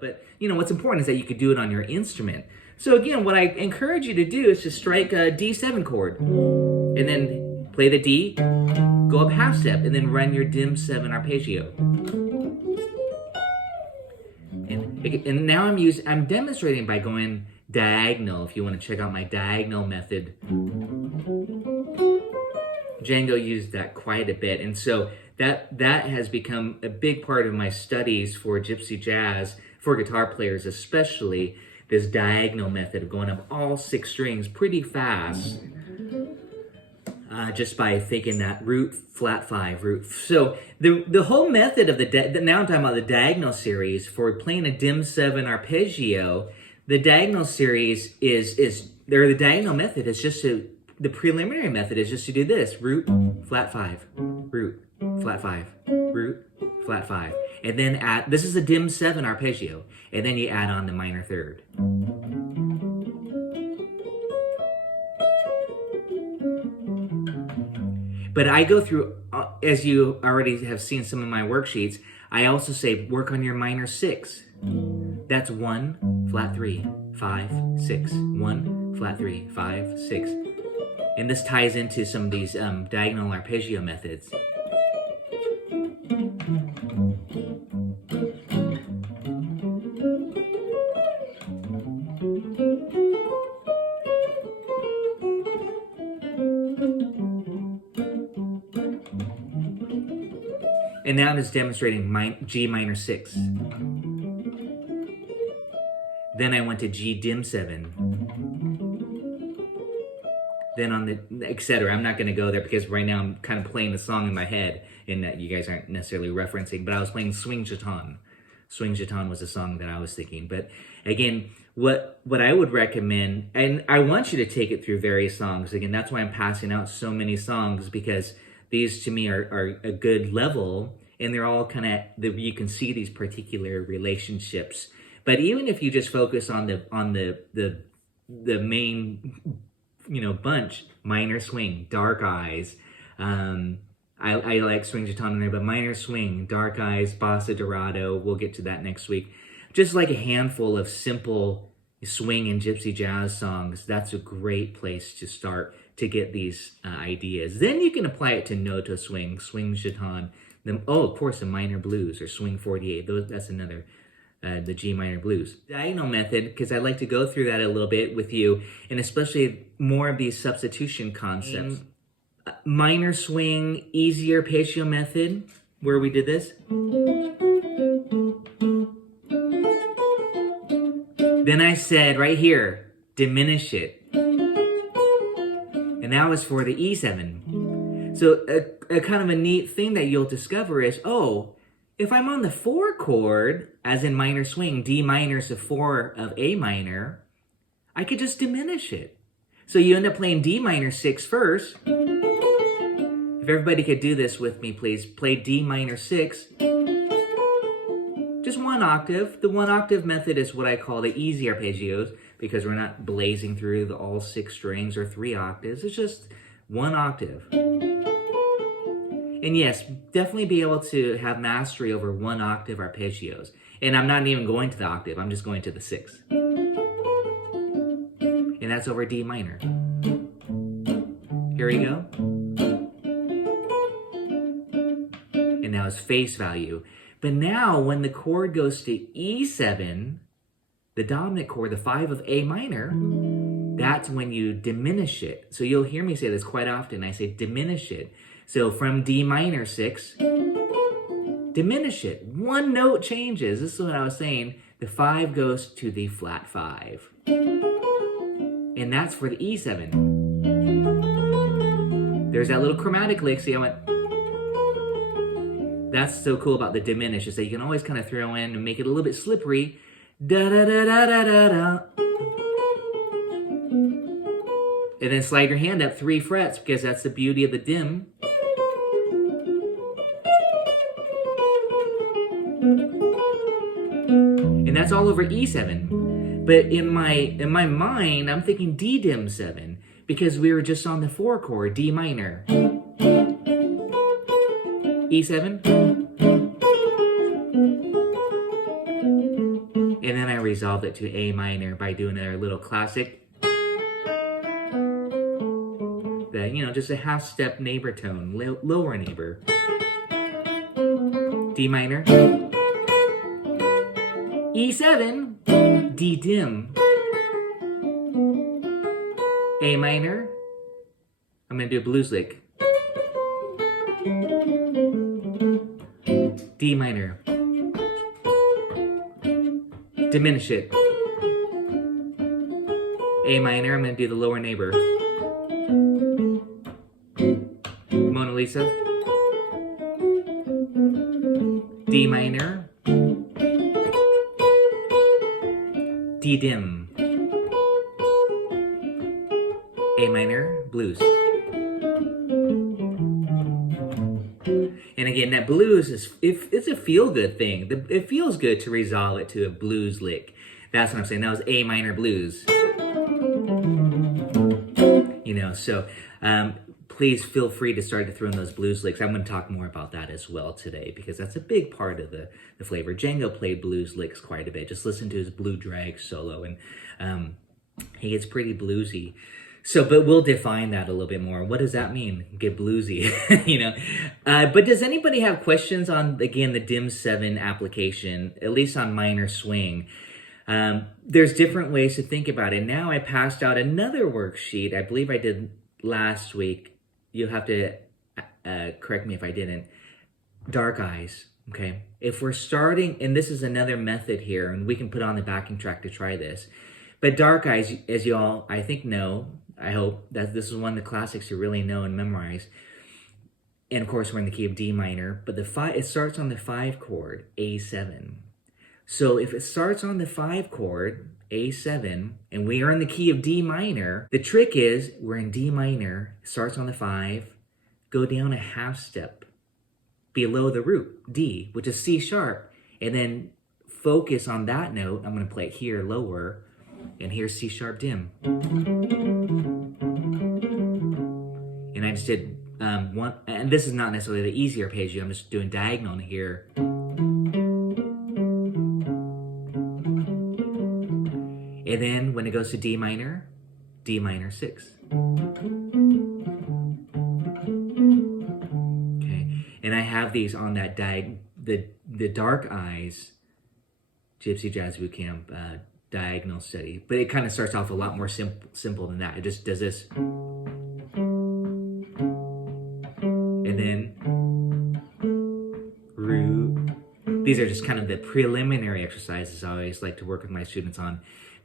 But what's important is that you could do it on your instrument. So again, what I encourage you to do is to strike a D7 chord, and then play the D, go up half step, and then run your dim 7 arpeggio. And now I'm demonstrating by going diagonal. If you want to check out my diagonal method, Django used that quite a bit, and so that has become a big part of my studies for gypsy jazz, for guitar players especially, this diagonal method of going up all 6 strings pretty fast, just by thinking that root, flat 5, root. So the whole method of now I'm talking about the diagonal series for playing a dim 7 arpeggio. The diagonal series the diagonal method is just the preliminary method is just to do this: root, flat 5, root, flat 5, root, flat 5. And then this is a dim 7 arpeggio, and then you add on the minor third. But I go through, as you already have seen some of my worksheets, I also say work on your minor 6. That's 1, flat 3, 5, 6, 1, flat 3, 5, 6. And this ties into some of these diagonal arpeggio methods. And now I'm just demonstrating G minor 6. Then I went to G dim 7. Then on the etc. I'm not going to go there because right now I'm kind of playing the song in my head, and that you guys aren't necessarily referencing. But I was playing Swing Jeton. Swing Jeton was a song that I was thinking. But again, what I would recommend, and I want you to take it through various songs. Again, that's why I'm passing out so many songs, because these to me are a good level, and they're all kind of, you can see these particular relationships. But even if you just focus on the main, bunch, minor swing, dark eyes. I like Swing Jeton in there, but minor swing, dark eyes, bossa dorado. We'll get to that next week. Just like a handful of simple swing and gypsy jazz songs. That's a great place to start to get these ideas. Then you can apply it to Noto swing, Swing Jeton. Of course, the minor blues or Swing 48. That's another. The G minor blues. Diagonal method, because I'd like to go through that a little bit with you, and especially more of these substitution concepts. Minor swing, easy arpeggio method, where we did this. Then I said right here, diminish it. And that was for the E7. So a kind of a neat thing that you'll discover is, if I'm on the 4 chord, as in minor swing, D minor is the 4 of A minor, I could just diminish it. So you end up playing D minor 6 first. If everybody could do this with me, please. Play D minor 6. Just 1 octave. The 1 octave method is what I call the easy arpeggios, because we're not blazing through all 6 strings or 3 octaves. It's just 1 octave. And yes, definitely be able to have mastery over 1 octave arpeggios. And I'm not even going to the octave, I'm just going to the 6. And that's over D minor. Here we go. And now it's face value. But now when the chord goes to E7, the dominant chord, the 5 of A minor, that's when you diminish it. So you'll hear me say this quite often. I say diminish it. So from D minor 6, diminish it. 1 note changes. This is what I was saying. The 5 goes to the flat 5. And that's for the E7. There's that little chromatic lick. See, I went. That's so cool about the diminish, is that you can always kind of throw in and make it a little bit slippery. Da da da da da da da. And then slide your hand up 3 frets, because that's the beauty of the dim. And that's all over E7. But in my mind, I'm thinking D dim 7, because we were just on the 4 chord, D minor. E7. resolve it to A minor by doing a little classic. That, you know, just a half step neighbor tone, lower neighbor. D minor. E7, D dim. A minor. I'm gonna do a blues lick. D minor. Diminish it. A minor, I'm gonna do the lower neighbor. Mona Lisa. D minor. D dim. A minor, blues. And again, that blues is, if it's a feel-good thing. It feels good to resolve it to a blues lick. That's what I'm saying. That was A minor blues. You know, so please feel free to start to throw in those blues licks. I'm going to talk more about that as well today, because that's a big part of the flavor. Django played blues licks quite a bit. Just listen to his blue drag solo, and he gets pretty bluesy. So, but we'll define that a little bit more. What does that mean? Get bluesy, you know? But does anybody have questions on, again, the Dim 7 application, at least on minor swing? There's different ways to think about it. Now I passed out another worksheet. I believe I did last week. You'll have to correct me if I didn't. Dark eyes, okay? If we're starting, and this is another method here, and we can put on the backing track to try this. But dark eyes, as you all, I think, know, I hope, that this is one of the classics you really know and memorize. And of course, we're in the key of D minor, but it starts on the 5 chord, A7. So if it starts on the 5 chord, A7, and we are in the key of D minor, the trick is we're in D minor, starts on the 5, go down a half step below the root, D, which is C sharp, and then focus on that note. I'm going to play it here lower, and here's C sharp dim. And I just did one, and this is not necessarily the easy arpeggio, I'm just doing diagonal here. And then when it goes to D minor 6. Okay, and I have these on that the Dark Eyes Gypsy Jazz Bootcamp diagonal study, but it kind of starts off a lot more simple than that. It just does this, and then root. These are just kind of the preliminary exercises I always like to work with my students on.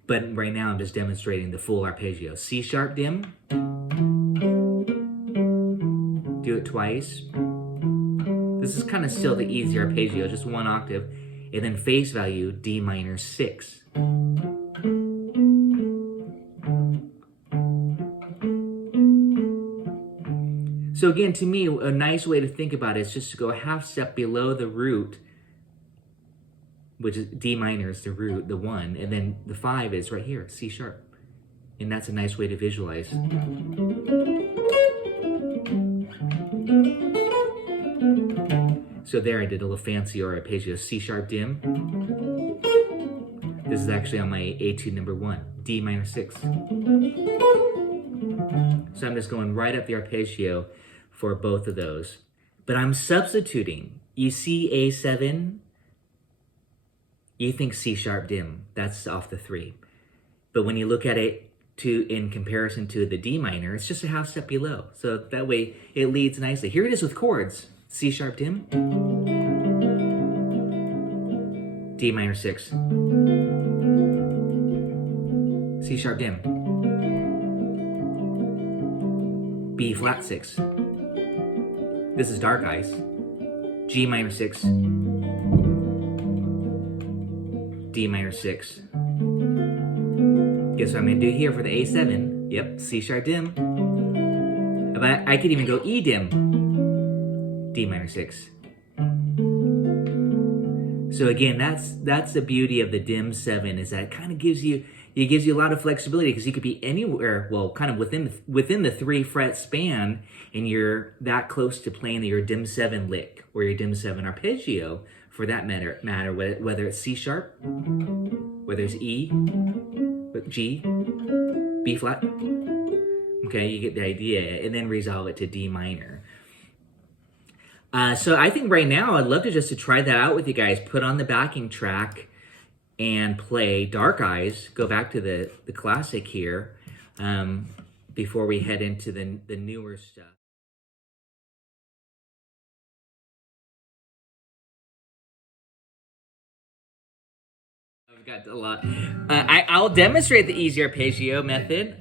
But right now I'm just demonstrating the full arpeggio. C sharp dim. Do it twice. This is kind of still the easy arpeggio, just one octave. And then face value, D minor 6. So again, to me, a nice way to think about it is just to go a half step below the root, which is D minor is the root, the 1, and then the 5 is right here, C sharp. And that's a nice way to visualize. So there I did a little fancier arpeggio, C sharp dim. This is actually on my etude number 1, D minor 6. So I'm just going right up the arpeggio for both of those. But I'm substituting. You see A7, you think C sharp dim, that's off the 3. But when you look at it in comparison to the D minor, it's just a half step below. So that way it leads nicely. Here it is with chords. C sharp dim, D minor 6, C sharp dim, B flat 6. This is Dark Eyes. G minor 6, D minor 6. Guess what I'm gonna do here for the A7? Yep, C sharp dim. But I could even go E dim, D minor 6. So again, that's the beauty of the Dim 7, is that it kind of gives you a lot of flexibility, because you could be anywhere, well, kind of within the 3 fret span, and you're that close to playing your Dim 7 lick or your Dim 7 arpeggio for that matter, whether it's C sharp, whether it's E, G, B flat. Okay, you get the idea, and then resolve it to D minor. So I think right now I'd love to try that out with you guys. Put on the backing track and play Dark Eyes. Go back to the classic here before we head into the newer stuff. I've got a lot. I'll demonstrate the easy arpeggio method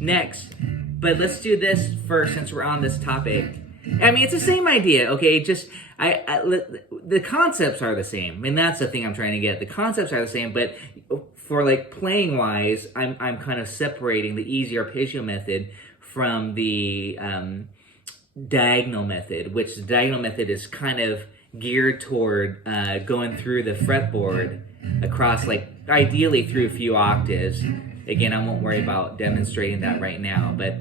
next, but let's do this first since we're on this topic. I mean, it's the same idea, okay? Just the concepts are the same, and that's the thing I'm trying to get. The concepts are the same, but for like playing wise, I'm kind of separating the easy arpeggio method from the diagonal method, which the diagonal method is kind of geared toward going through the fretboard across, like ideally through a few octaves. Again, I won't worry about demonstrating that right now, but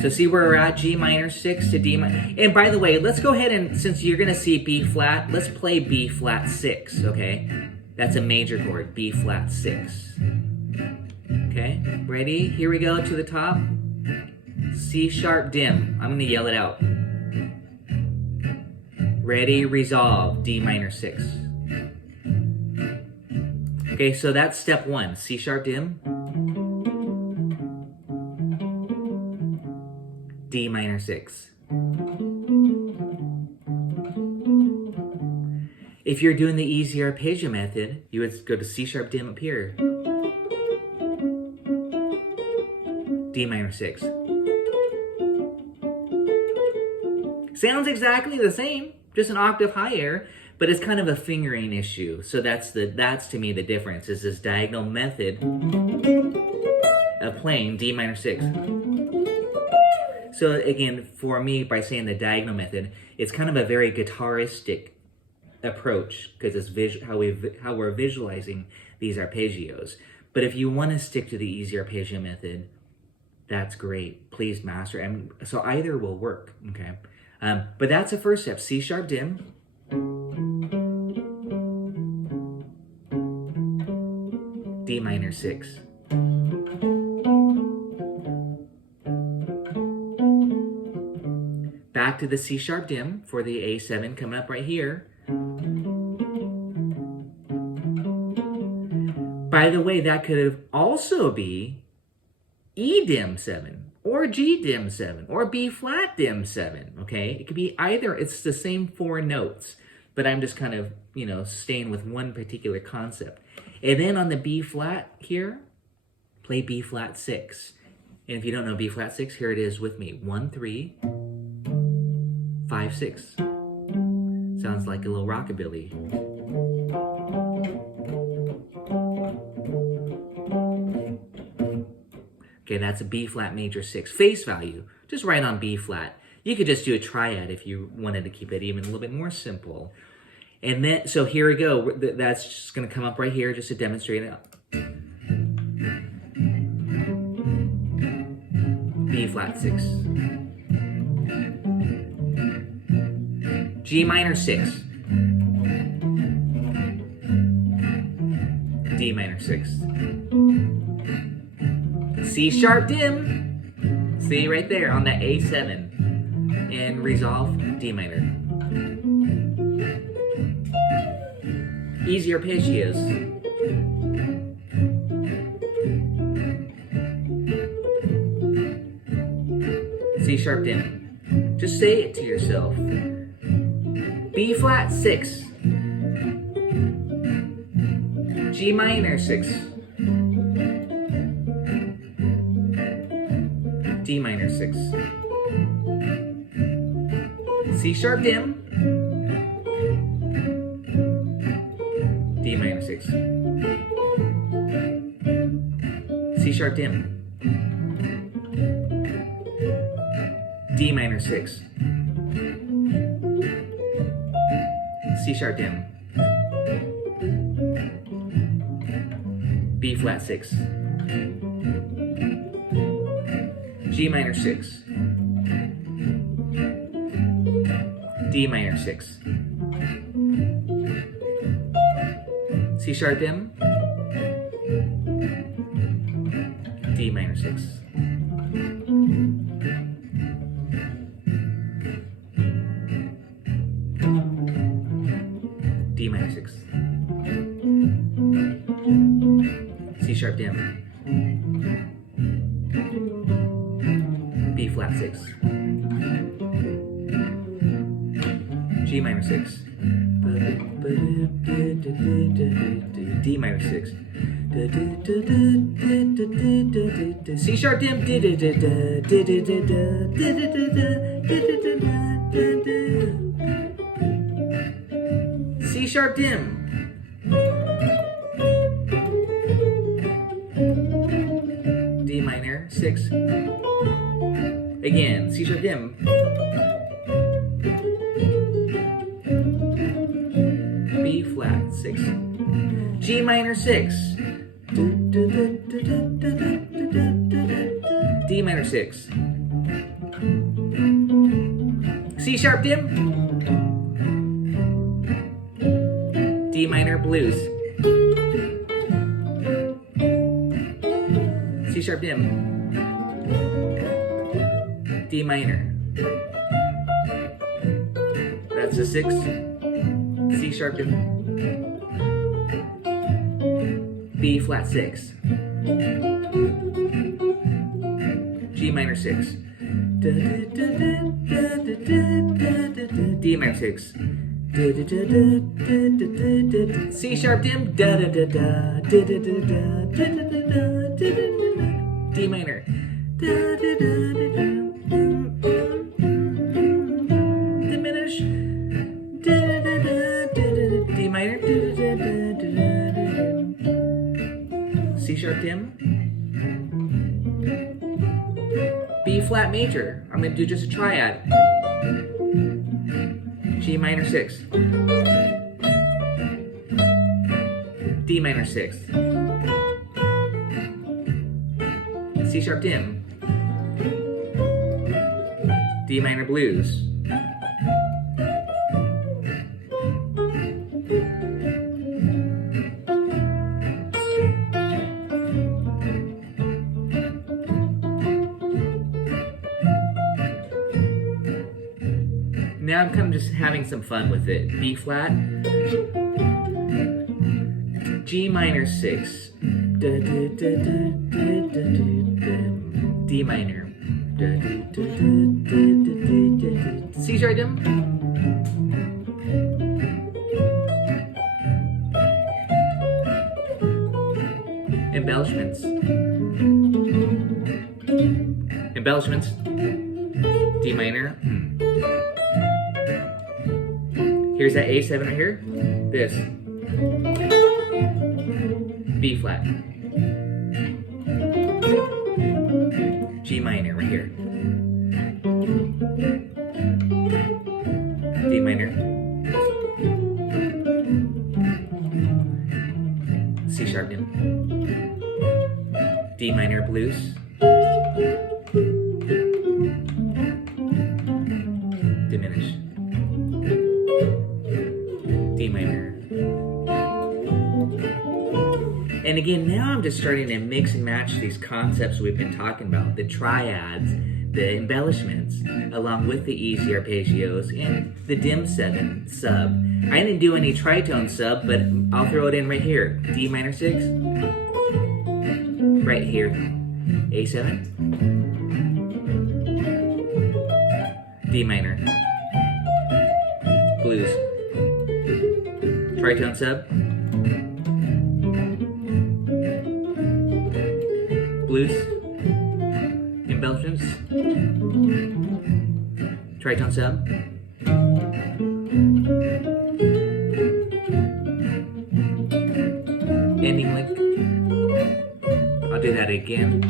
so see where we're at, G minor 6 to D minor. And by the way, let's go ahead and, since you're gonna see B flat, let's play B flat 6, okay? That's a major chord, B flat 6. Okay, ready? Here we go to the top. C sharp dim, I'm gonna yell it out. Ready, resolve, D minor 6. Okay, so that's step 1, C sharp dim, D minor 6. If you're doing the easy arpeggio method, you would go to C sharp dim up here, D minor 6. Sounds exactly the same, just an octave higher, but it's kind of a fingering issue. So that's to me the difference, is this diagonal method of playing D minor 6. So again, for me, by saying the diagonal method, it's kind of a very guitaristic approach because it's how we're visualizing these arpeggios. But if you want to stick to the easy arpeggio method, that's great. Please master. And so either will work. Okay, but that's the first step. C sharp dim, D minor 6. Back to the C sharp dim for the A7 coming up right here. By the way, that could also be E dim 7 or G dim 7 or B flat dim 7, okay? It could be either. It's the same 4 notes, but I'm just kind of, staying with one particular concept. And then on the B flat here, play B flat 6. And if you don't know B flat 6, here it is with me. 1, 3, 5, 6. Sounds like a little rockabilly. Okay, that's a B flat major 6. Face value, just right on B flat. You could just do a triad if you wanted to keep it even a little bit more simple. And then, so here we go. That's just gonna come up right here just to demonstrate it. B flat 6. G minor 6. D minor 6. C sharp dim. See right there on that A7. And resolve D minor. Easy arpeggios. C sharp dim. Just say it to yourself. B flat 6. G minor 6. D minor 6. C sharp dim. D minor 6. C sharp dim. D minor 6. C sharp dim. B flat 6. G minor 6. D minor 6. C sharp dim, D minor 6. D minor 6. C sharp dim, B flat 6. G minor 6. D minor 6. C sharp dim. C sharp dim. D minor 6. Again, C sharp dim. B flat 6. G minor 6. D minor 6. C sharp dim. D minor blues. C sharp dim. D minor. That's a 6. C sharp dim. B flat 6. G minor 6. D minor 6. C sharp dim. D minor. Diminish. D minor. C sharp dim. B flat major. I'm going to do just a triad. G minor 6. D minor 6. C sharp dim. D minor blues. Now I'm kind of just having some fun with it. B flat, G minor 6, D minor, C sharp dim, embellishments, embellishments, D minor. Here's that A7 right here. This. B flat. G minor right here. D minor. C sharp dim. D minor blues. Diminish. D minor. And again, now I'm just starting to mix and match these concepts we've been talking about, the triads, the embellishments, along with the easy arpeggios and the dim 7 sub. I didn't do any tritone sub, but I'll throw it in right here. D minor 6, right here, A7, D minor, blues, tritone sub, blues, embellishments, tritone sub, ending lick. I'll do that again.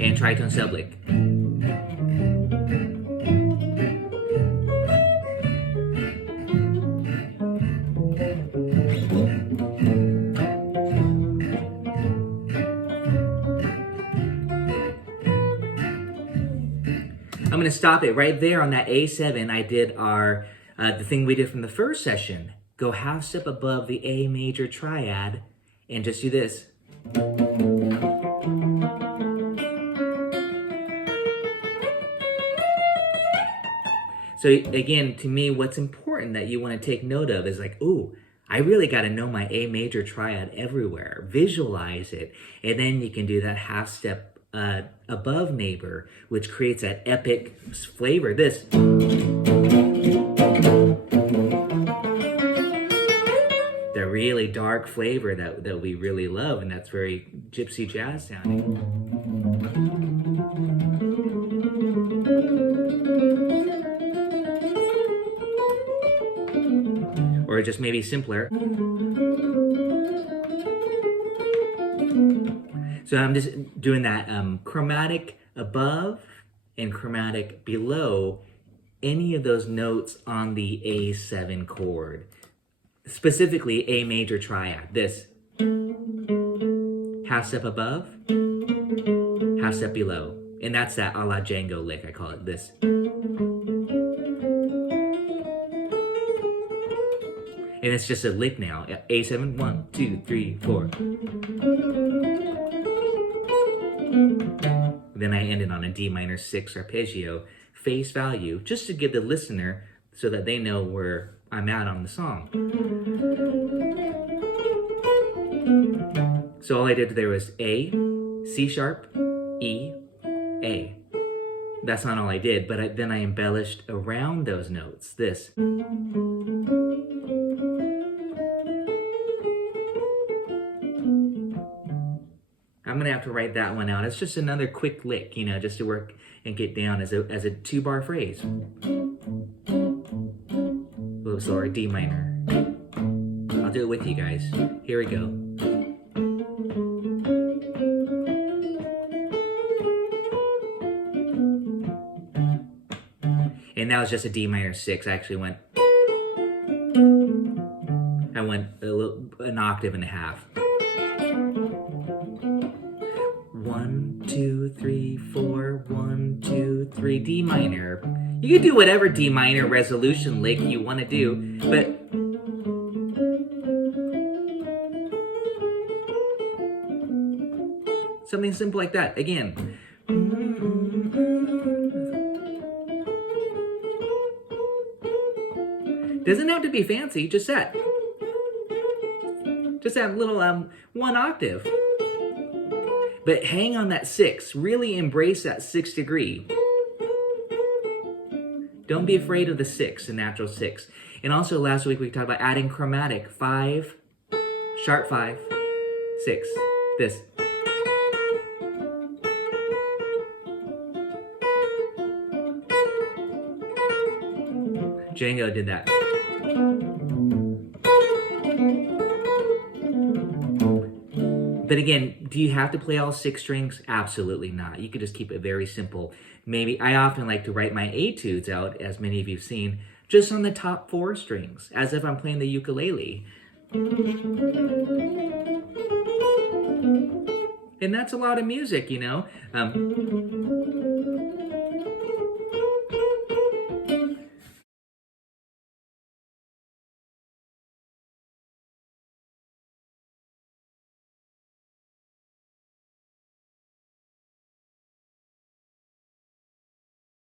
And tritone sub lick. I'm going to stop it right there on that A7. I did our The thing we did from the first session, go half step above the A major triad and just do this. So again, to me, what's important that you want to take note of is like, ooh, I really got to know my A major triad everywhere. Visualize it. And then you can do that half step above neighbor, which creates that epic flavor. This. The really dark flavor that we really love, and that's very gypsy jazz sounding. Or just maybe simpler. So I'm just doing that chromatic above and chromatic below any of those notes on the A7 chord. Specifically A major triad. This. Half step above, half step below. And that's that a la Django lick, I call it this. And it's just a lick now. A7, 1, 2, 3, 4. Then I ended on a D minor 6 arpeggio, face value, just to give the listener so that they know where I'm at on the song. So all I did there was A, C sharp, E, A. That's not all I did, but then I embellished around those notes. This. I'm gonna have to write that one out. It's just another quick lick, you know, just to work and get down as a 2-bar phrase. Oops, or D minor. I'll do it with you guys. Here we go. And that was just a D minor 6. I actually went an octave and a half. 1, 2, 3, 4, 1, 2, 3, D minor. You can do whatever D minor resolution lick you want to do, but something simple like that. Again. Doesn't have to be fancy, just that. Just that little 1 octave. But hang on that 6. Really embrace that 6th degree. Don't be afraid of the 6, the natural 6. And also last week we talked about adding chromatic. 5, sharp 5, 6. This. Django did that. But again, do you have to play all 6 strings? Absolutely not. You could just keep it very simple. Maybe I often like to write my etudes out, as many of you have seen, just on the top 4 strings, as if I'm playing the ukulele. And that's a lot of music, you know.